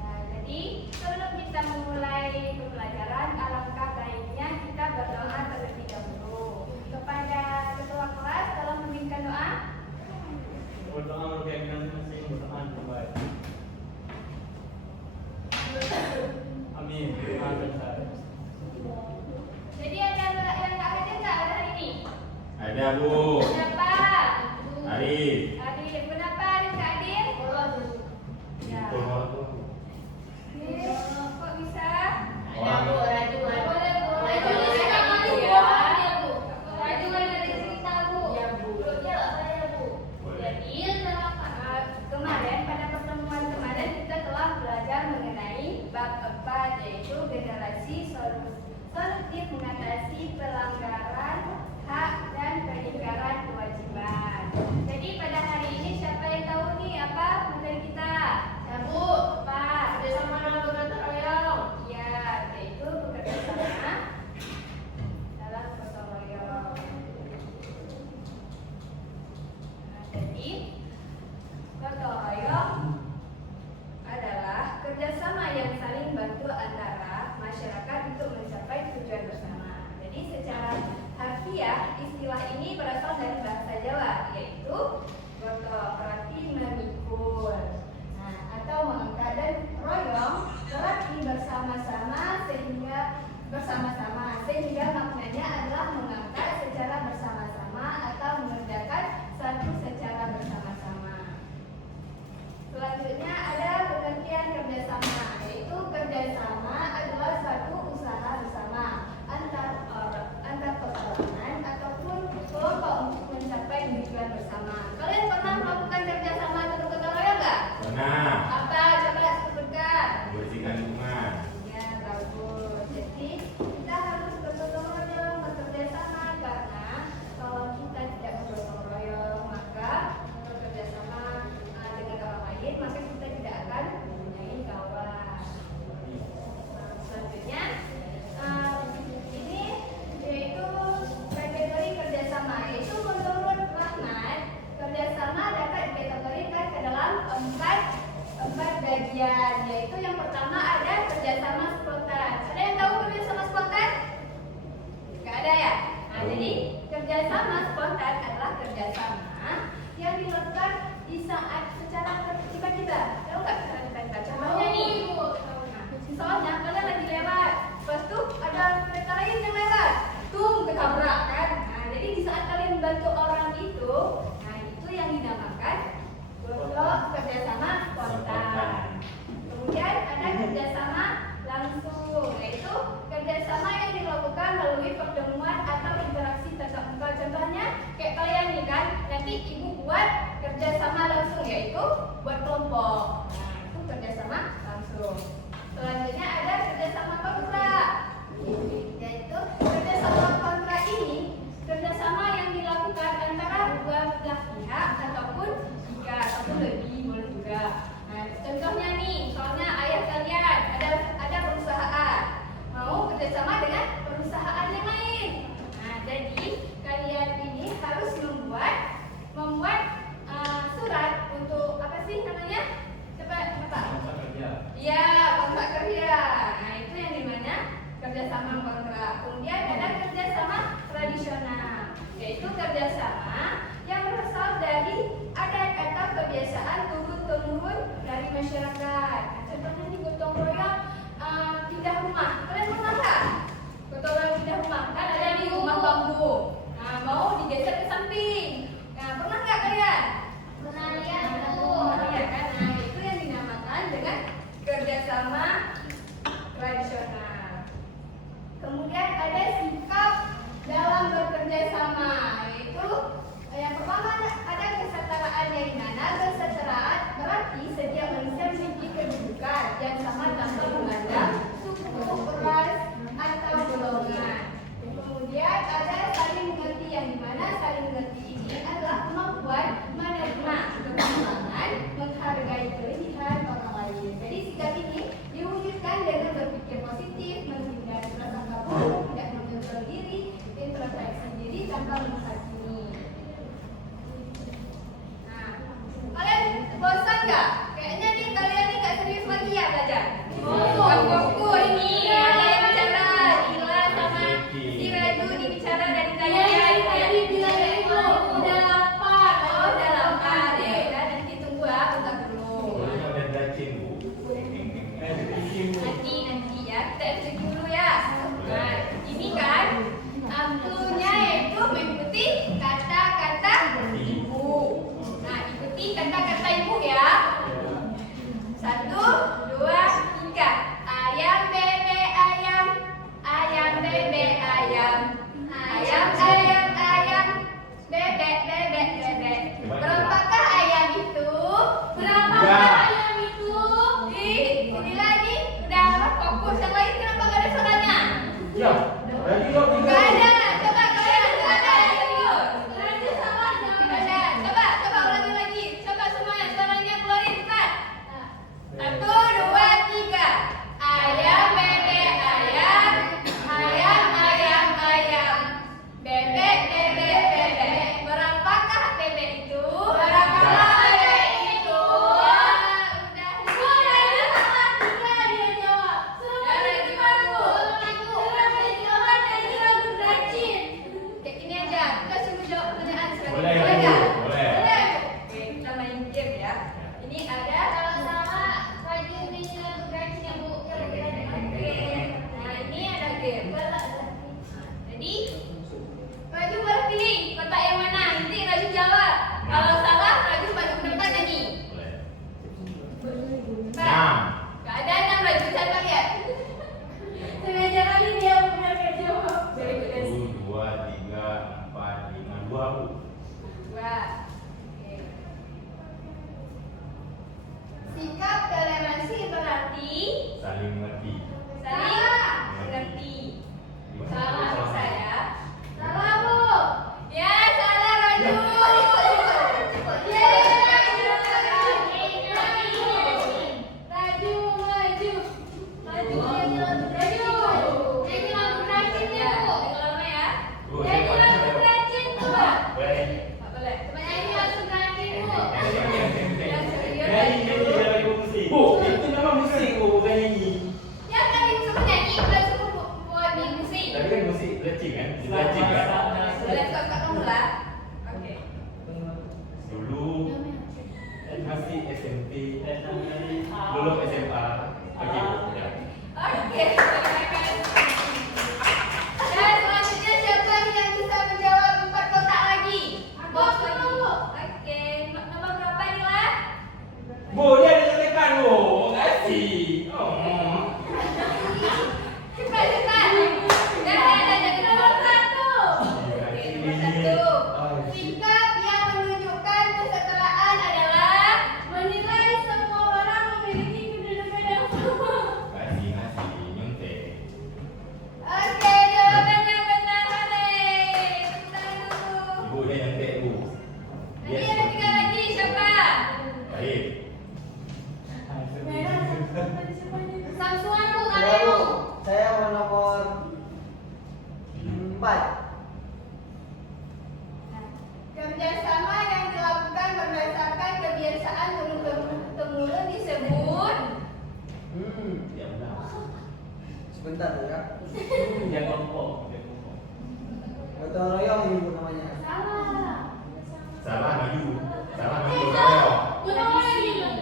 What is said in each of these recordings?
Nah, jadi sebelum kita memulai pembelajaran, alangkah baiknya kita berdoa terlebih dahulu. Kepada ketua kelas, tolong memimpin doa. Berdoa menurut keyakinan masing-masing, berdoa yang terbaik. Amin. Terima kasih. Jadi ada yang nggak hadir nggak hari ini? Ada, Bu. Siapa? Arif. Hadir. Kenapa Arif nggak hadir? Ya. Kok bisa? Orang Boleh, Bu. Raju ada cerita, Bu. Jadi kemarin pada pertemuan kemarin kita telah belajar mengenai bab 4, yaitu generasi solutif mengatasi pelanggaran hak dan pelanggaran kewajiban. Jadi pada hari ini siapa yang tahu nih apa materi kita? Ya, Bu. Apa? Kerjasama dalam gotong royong. Iya, yaitu bekerja sama dalam gotong royong. Nah, jadi gotong royong adalah kerjasama yang saling bantu antara masyarakat untuk mencapai tujuan bersama. Jadi secara harfiah istilah ini berasal dari bahasa Jawa, yaitu gotong, berarti memikul, nah, atau mengangkat, dan royong berarti bersama-sama sehingga maknanya adalah mengangkat secara bersama-sama atau mengerjakan satu secara bersama-sama. Selanjutnya ada pengertian kerjasama, yaitu kerjasama adalah suatu usaha bersama antar perorangan ataupun kelompok untuk mencapai tujuan bersama. Kalian pernah melakukan kerjasama atau gotong royong nggak? Pernah. Apa? Coba sebutkan. Membersihkan lingkungan. Ya, bagus. Jadi kita harus bergotong royong, bekerja sama, karena kalau kita tidak bergotong royong maka bekerja sama dengan orang lain, maka kita tidak akan mempunyai kawan. Nah, selanjutnya ini yaitu kategori kerjasama, yaitu menurut Rahmat kerjasama dapat dikategorikan ke dalam empat bagian, yaitu yang pertama ada kerjasama spontan. Ada yang tahu kerjasama spontan? Gak ada ya? Nah, jadi kerjasama spontan adalah kerjasama yang dilakukan di saat secara tiba-tiba. Tahu nggak cara tiba-tiba? Contohnya nih. Nah, misalnya kalian lagi lewat, pas tuh ada kereta lain yang lewat, ketabrak kan? Nah, jadi di saat kalian membantu orang itu, nah itu yang dinamakan kerjasama spontan. Kemudian ada kerjasama langsung, yaitu kerjasama yang dilakukan melalui pertemuan atau interaksi tatap muka. Contohnya kayak kalian nih kan, nanti ibu buat kerjasama langsung, yaitu buat kelompok. Nah, itu kerjasama langsung. Selanjutnya ada kerjasama kontra, yaitu kerjasama kontra ini kerjasama yang dilakukan antara dua belah pihak ataupun tiga ataupun lebih, boleh juga. Nah, contohnya nih, soalnya ayah kalian ada perusahaan mau kerjasama dengan perusahaan yang lain. Nah, jadi kalian ini harus membuat surat untuk apa sih namanya? Coba Pak. Iya, kontrak kerja. Nah, itu yang dimana kerjasama kontrak. Kemudian ada kerjasama tradisional, yaitu kerjasama yang berasal dari adat atau kebiasaan turun-temurun dari masyarakat. Nah, contohnya di gotong royong pindah rumah. Kalian pernah nggak? Gotong royong pindah rumah, kan ada di rumah bambu. Nah, mau digeser ke samping. Nah, pernah nggak kalian? Pernah lihat, kan? Nah, itu yang dinamakan dengan kerjasama tradisional. Kemudian ada sikap dalam bekerja sama, yaitu yang pertama ada kesetaraan, yang dimana kesetaraan berarti setiap manusia memiliki kedudukan yang sama tanpa memandang suku, ras, atau golongan. Kemudian ada saling mengerti, yang dimana saling mengerti ini adalah kemampuan menerima kekurangan, menghargai kelebihan orang lain. Jadi sikap ini diwujudkan dengan berpikir positif, menghindari prasangka buruk, tidak mengontrol diri, introspeksi diri tanpa menghakimi. Nah, kalian bosan nggak? Kayaknya nih kalian nih nggak serius lagi Koko ini ada yang bicara. Ila sama si Raju ini bicara dari tadi. bilang itu udah lapar. Oh, udah lapar ya. Udah nanti tunggu ya, bentar dulu. Bolehnya udah racin bu. Nanti ya, kita cek dulu ya. Nah, ini kan ampunya itu mengikuti kata-kata ibu. Nah, ikuti kata-kata ibu ya. 1, 2, 3. Ayam bebe ayam, ayam bebe ayam, ayam ayam ayam, bebek bebek bebek. Berapakah ayam itu? Berapakah ayam itu? Ini lagi udah fokus yang lain, kenapa gak ada suaranya? Ya, tadi lo Gak ada, coba kalian gak ada yang serius. Raju sama Gak ada, coba ulangi lagi. Coba semuanya suaranya keluarin cepat. 1, 2, 3. Ayam bebek ayam, ayam ayam ayam, bebek bebek bebek. Berapakah bebek itu? Berapakah bebek itu? Udah. Raju sama tiga dia jawab. Ada gimana? Kayak gini aja, kita suruh jawab pertanyaan selanjutnya. Boleh, nggak? boleh. Boleh. Oke, kita main game ya. Ini ada Kalau sama Raju bilang Raju ya Bu. Oke. Nah, ini ada game. Jadi, Raju boleh pilih kotak yang mana. Nanti Raju jawab. Kalau salah, Raju balik ke depan nyanyi. Boleh. Cepat. Gak ada 6 Raju, coba lihat. Sengaja kali dia benar gak jawab. Very good, guys. 1, 2, 3, 4, 5, 2 bu. 2. Oke. Sikap toleransi berarti Saling mengerti. saling mengerti. Salah saya. Salah Bu. Ya, salah Raju. Raju maju. Raju. Jadi lagu rajin ya Bu. Lama ya. Bu, Jadi lagu rajin Bu. boleh. Nggak boleh. Coba nyanyi lagu rajin Bu. Yang serius. Bu, itu memang musik bu, bukan nyanyi. Ya kan ibu suruh nyanyi, udah suruh buat di musik. Tapi kan musik blecing kan? Blecing kan? Udah suka kamu lah. Oke. Dulu masih SMP, belum SMA. Oke, ya. Oke. Dan selanjutnya siapa nih yang bisa menjawab 4 kotak lagi? Box lagi. Oke. Nomor berapa nih lah? Bu, dia ada tekan bu, kasih. Oh. Cepat. Dan nomor 1. Oke, nomor 1. Sikap yang menunjukkan kesetaraan adalah Menilai semua orang memiliki kedudukan yang sama. Kasih nyontek. Oke, jawabannya benar, Hale. Tepuk tangan dulu. Ibu dia nyontek bu. Nanti ada 3 lagi, siapa? Baik. Samsuan Bu, Saya ada Bu, Bu. saya mau nomor 4. Kerjasama yang dilakukan berdasarkan kebiasaan turun-temurun disebut Ya benar. Sebentar Bu ya. Dia kelompok. Gotong royong ini Bu namanya. Salah. Salah maju. Salah maju kalau. Gotong royong.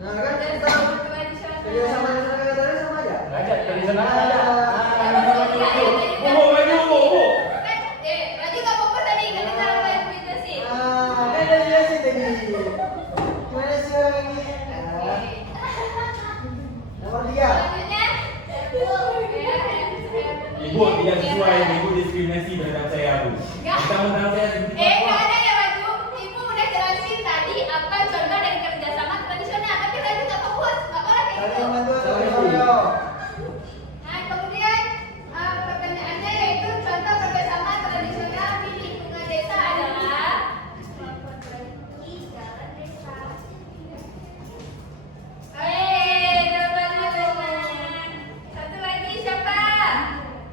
Nah kan kita kerjasama tradisional. kerja sama dengan negara sama aja. Ngajak dari sana Ada. ada. Bu, Bu. Raju gak fokus tadi, gak dengar apa yang Bu jelasin. Ada dia sih tadi. Gimana sih orang ini? Nomor 3. Selanjutnya, Ibu tidak sesuai, ibu diskriminasi terhadap saya bu. Nggak. Mentang-mentang saya Gak ada ya Raju. Ibu udah jelasin tadi apa contoh dari kerjasama tradisional, tapi Raju gak fokus, gak boleh kayak Saling gitu. bantu gotong royong. Nah, kemudian pertanyaannya yaitu contoh kerjasama tradisional di lingkungan desa adalah jawabannya benar. Satu lagi siapa?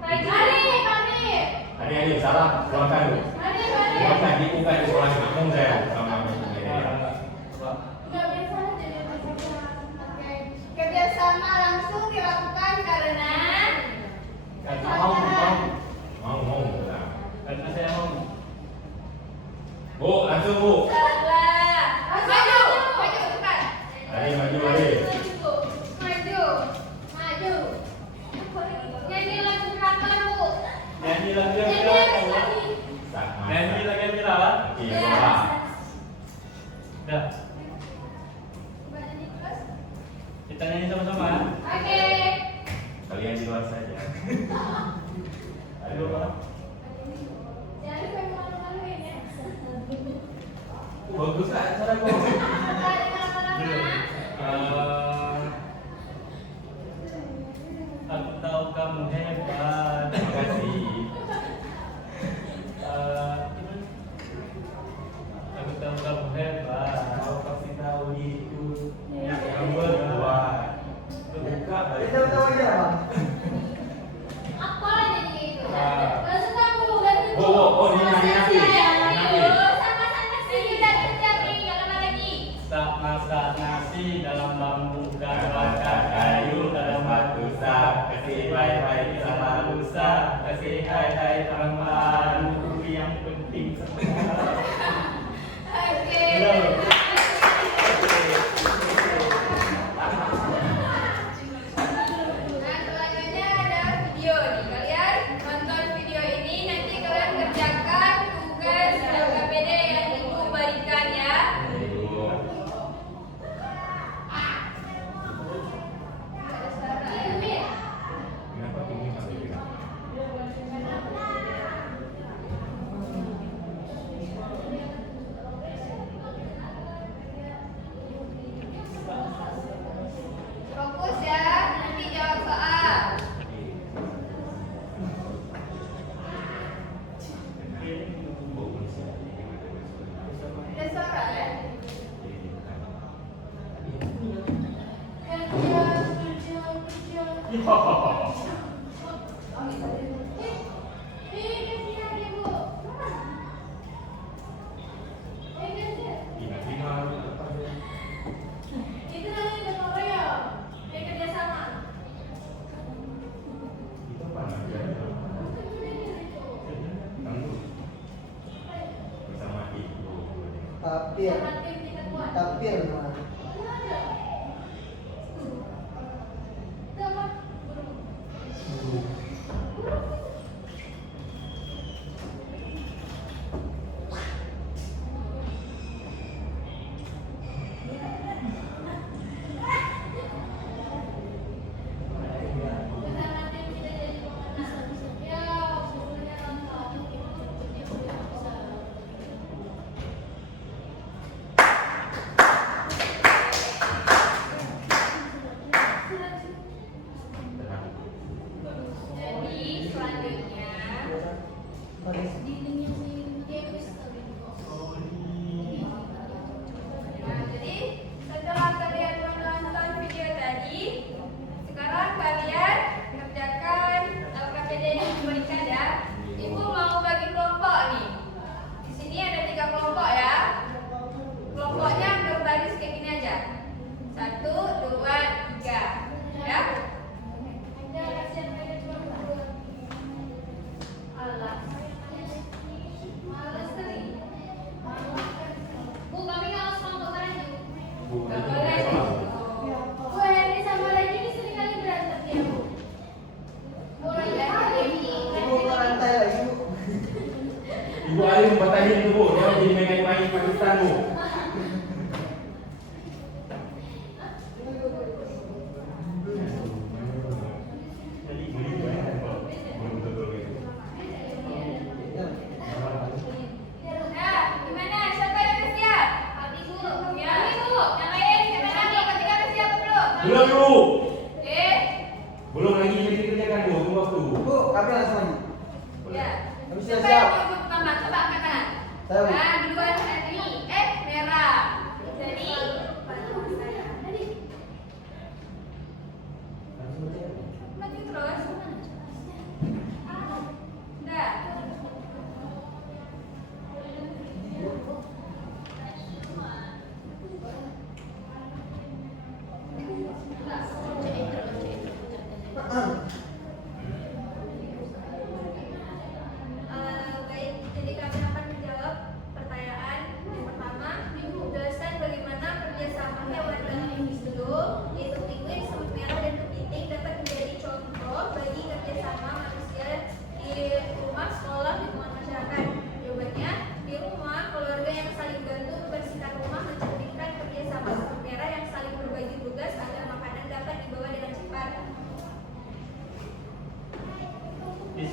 Raju. langsung dilakukan karena Mau. Nah. Karena saya mau. Bu, langsung Bu. salah. Maju, cepat. Ayo maju ayo. Maju. Nyanyi lagu harapan, Bu. Nyanyi lagi yang Nyanyi bilang. lagi. Nyanyi lagi yang bilang. Oke, coba. Dah. Coba nyanyi terus. Kita nyanyi sama-sama. Oke. Kalian di luar saja. Ayo, Pak. Jangan lupa malu-maluin ya. Bagus lah cara kau. Aku tahu kamu hebat. Terima kasih. Aku tahu kamu hebat. Kau pasti tahu itu. Yang Kamu berbuat. Buka balik. Kita tahu aja, Bang. Apa nyanyi itu? Ah. Langsung kamu ganti. Oh, ini nyanyi. Sama-sama sih dan terjadi nggak lama lagi. Tak masak nasi dalam bambu Bakar bakar kayu dalam batu sak. Kasih bye-bye sama lusa. Kasih hai-hai orang baru. yang penting sekarang. Oke. Nah, selanjutnya ada video nih. Kalian nonton video ini, nanti kalian kerjakan tugas LKPD yang ibu berikan ya. Ada suara. Kenapa tinggi masih bilang? Fokus ya, nanti jawab soal. Ada suara ya? Itu namanya gotong royong. Kayak kerjasama. Tapir. Sama tim kita kuat. Tapir namanya. Itu apa? Bersama tim kita jadi pemenang. Ya, semuanya lengkap. Jadi selanjutnya nah, jadi setelah kalian menonton video tadi, sekarang kalian kerjakan LKPD yang diberikan ya. Ibu mau bagi kelompok nih. Di sini ada 3 kelompok ya. Kelompoknya berbaris kayak gini aja. 1, 2, 3 ya. Allah. Males kali. Bu, kami nggak harus kelompok maju. Nggak boleh. Bu, Henry sama Lagi ini sering kali berantem ya, Bu. Boleh ya, Ibu ke lantai lagi, Bu. Ibu Ali membatahin itu Bu, dia mau jadi main-main Pakistan Bu. Nah, gimana? Siapa yang udah siap? Abi, Bu. Ya, Abi, Bu. Yang lain, siapa lagi? Ketiga udah siap belum? Belum Bu. Oke. Belum lagi jadi kerjakan Bu, tunggu waktu. Bu, kami langsung maju. Ya. Kami Siapa siap. yang mau ikut pertama? Coba angkat tangan. Saya, Bu. Nah, duluan Henry. Merah. Jadi, maju terus. Udah.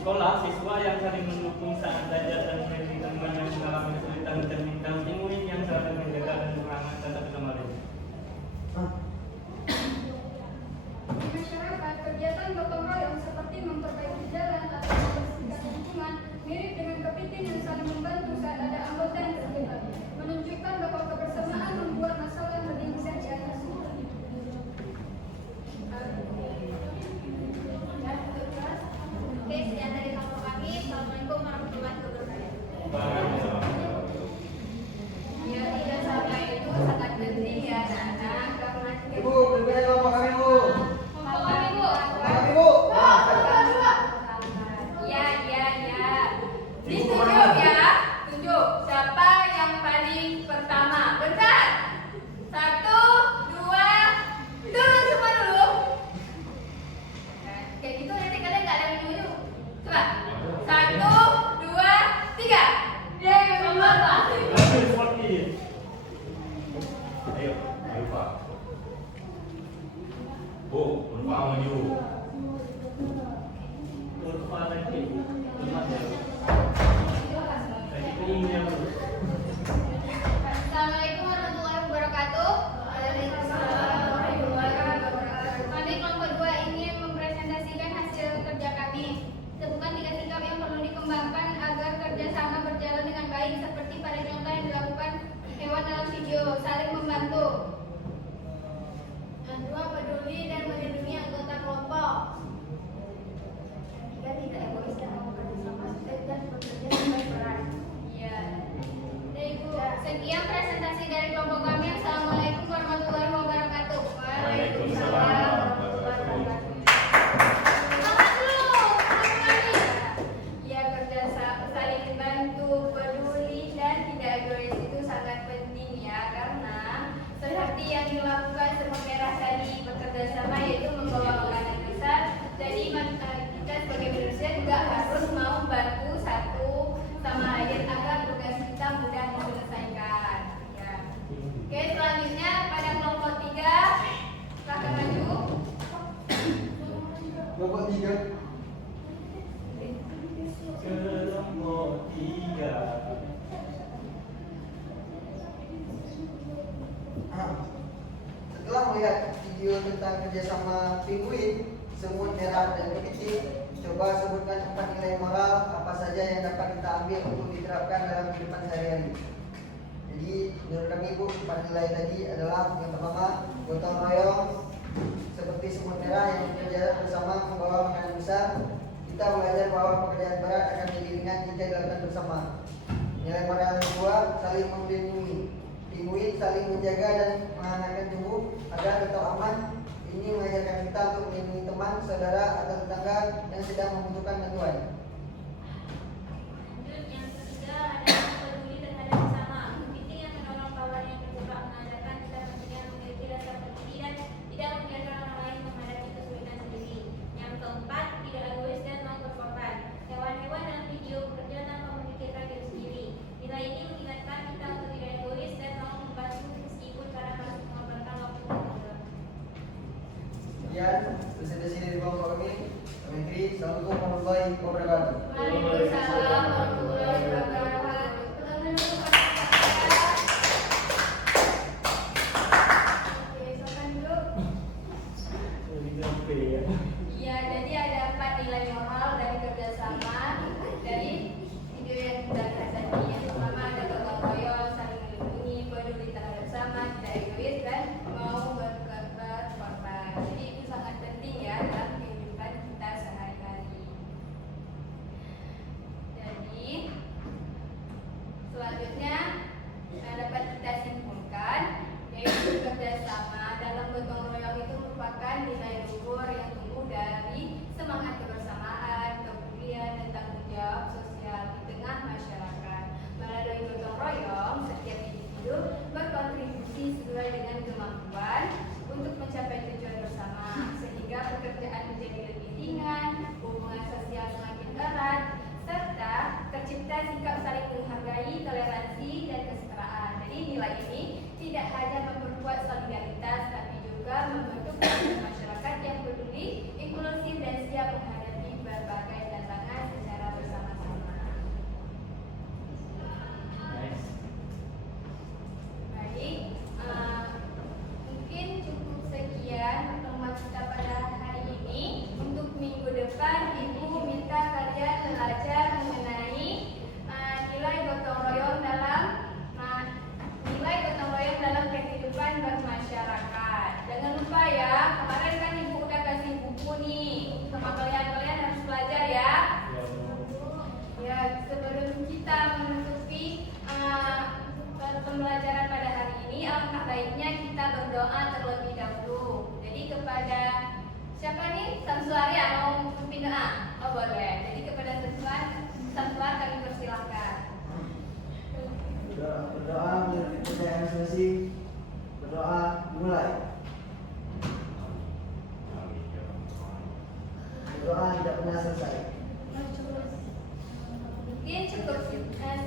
sekolah, siswa yang saling mendukung saat belajar dan menjadi teman yang mengalami kesulitan dan bintang timuin yang saling menjaga dan semangat tetap sama lain. Di masyarakat, kegiatan gotong royong seperti memperbaiki jalan atau membersihkan lingkungan mirip dengan kepiting yang saling membantu saat ada anggota yang terlibat. Menunjukkan bahwa kebersamaan membuat masalah lebih bisa diatasi. Oke, sekian dari kelompok kami. Assalamualaikum warahmatullahi wabarakatuh. Ya, tidak sama itu sangat penting ya, anak-anak, karena Ibu, berbeda kelompok kami, Bu. Kelompok kami, Bu. Kami, Bu. Ya. Ditunjuk ya. Tunjuk siapa yang paling pertama. Bentar. 1, 2, turun semua dulu. Nah, kayak gitu nanti kalian nggak ada ujung-ujung. Coba. 1, 2, 3. Dia yang keluar pasti. Ayo, seperti ini. Ayo Pak. Bu, Pak maju. Turun kepala nanti. Lemas ya. Tadi peningnya dulu. Assalamualaikum warahmatullahi wabarakatuh. Waalaikumsalam warahmatullahi wabarakatuh. Kami kelompok 2 ingin mempresentasikan hasil kerja kami. Sebutkan 3 sikap yang perlu dikembangkan agar kerjasama berjalan dengan baik seperti pada contoh yang dilakukan hewan dalam video, saling membantu. Yang kedua, peduli dan melindungi anggota kelompok. Tiga, tidak egois dan mau bekerjasama dan bekerja sebagai peran. Iya. Jadi Bu, sekian presentasi dari kelompok kami. Assalamualaikum warahmatullahi wabarakatuh. Waalaikumsalam warahmatullahi wabarakatuh. Selamat dulu, kelompok kami. Ya, kerjasama, saling membantu, peduli dan tidak egois itu sangat penting ya, karena seperti yang dilakukan semua merah tadi, bekerja sama yaitu membawa makanan besar. Jadi kita sebagai manusia juga harus mau bantu satu sama lain agar tugas kita mudah diselesaikan. Ya. Oke, selanjutnya pada kelompok 3, silahkan maju. Kelompok 3. Kelompok 3. Setelah melihat video tentang kerjasama penguin, semut merah dan kepiting, coba sebutkan 4 nilai moral apa saja yang dapat kita ambil untuk diterapkan dalam kehidupan sehari-hari. Jadi menurut kami Bu, 4 nilai tadi adalah yang pertama, gotong royong seperti semut merah yang bekerja bersama membawa makanan besar. Kita belajar bahwa pekerjaan berat akan menjadi ringan jika dilakukan bersama. Nilai moral yang kedua, saling melindungi. Penguin saling menjaga dan menghangatkan tubuh agar tetap aman. Ini mengajarkan kita untuk melindungi teman, saudara, atau tetangga yang sedang membutuhkan bantuan. Lanjut, yang ketiga adalah peduli terhadap sesama. Kepiting yang menolong kawan yang terjebak mengajarkan kita pentingnya memiliki rasa peduli dan tidak membiarkan orang lain menghadapi kesulitan sendiri. Yang keempat, tidak egois dan mau berkorban. Hewan-hewan dalam video bekerja tanpa memikirkan diri sendiri. Nilai ini mengingatkan kita untuk tidak egois dan mau membantu meskipun kadang harus mengorbankan waktu dan tenaga. Sekian presentasi dari kelompok kami. Kami akhiri. Assalamualaikum warahmatullahi wabarakatuh. Waalaikumsalam warahmatullahi wabarakatuh. Oke, silakan dulu. Jadi sampai ya. Iya, jadi ada 4 nilai moral dari kerjasama dari video yang kita lihat tadi. Yang pertama ada gotong royong, saling melindungi, peduli terhadap sesama, tidak egois dan mau berkorban. Jadi itu sangat penting ya dalam kehidupan kita sehari-hari. Jadi selanjutnya dapat kita simpulkan yaitu kerjasama dalam gotong royong itu merupakan nilai luhur yang tumbuh dari semangat kebersamaan, kepedulian dan tanggung jawab sosial di tengah masyarakat. Melalui gotong royong, setiap individu berkontribusi sesuai dengan kemampuan untuk mencapai tujuan bersama, sehingga pekerjaan menjadi lebih ringan, hubungan sosial semakin erat, serta tercipta sikap saling menghargai, toleransi, dan kesetaraan. Jadi nilai ini tidak hanya memperkuat solidaritas, tapi juga membentuk masyarakat yang peduli, inklusif, dan siap menghadapi berbagai tantangan pembelajaran pada hari ini, alangkah baiknya kita berdoa terlebih dahulu. Jadi kepada siapa nih? Samsuari mau memimpin doa? Oh boleh. Jadi kepada Samsuar kami persilahkan. Berdoa menurut kepercayaan masing-masing. Berdoa dimulai. Berdoa tidak pernah selesai. Mungkin cukup sekian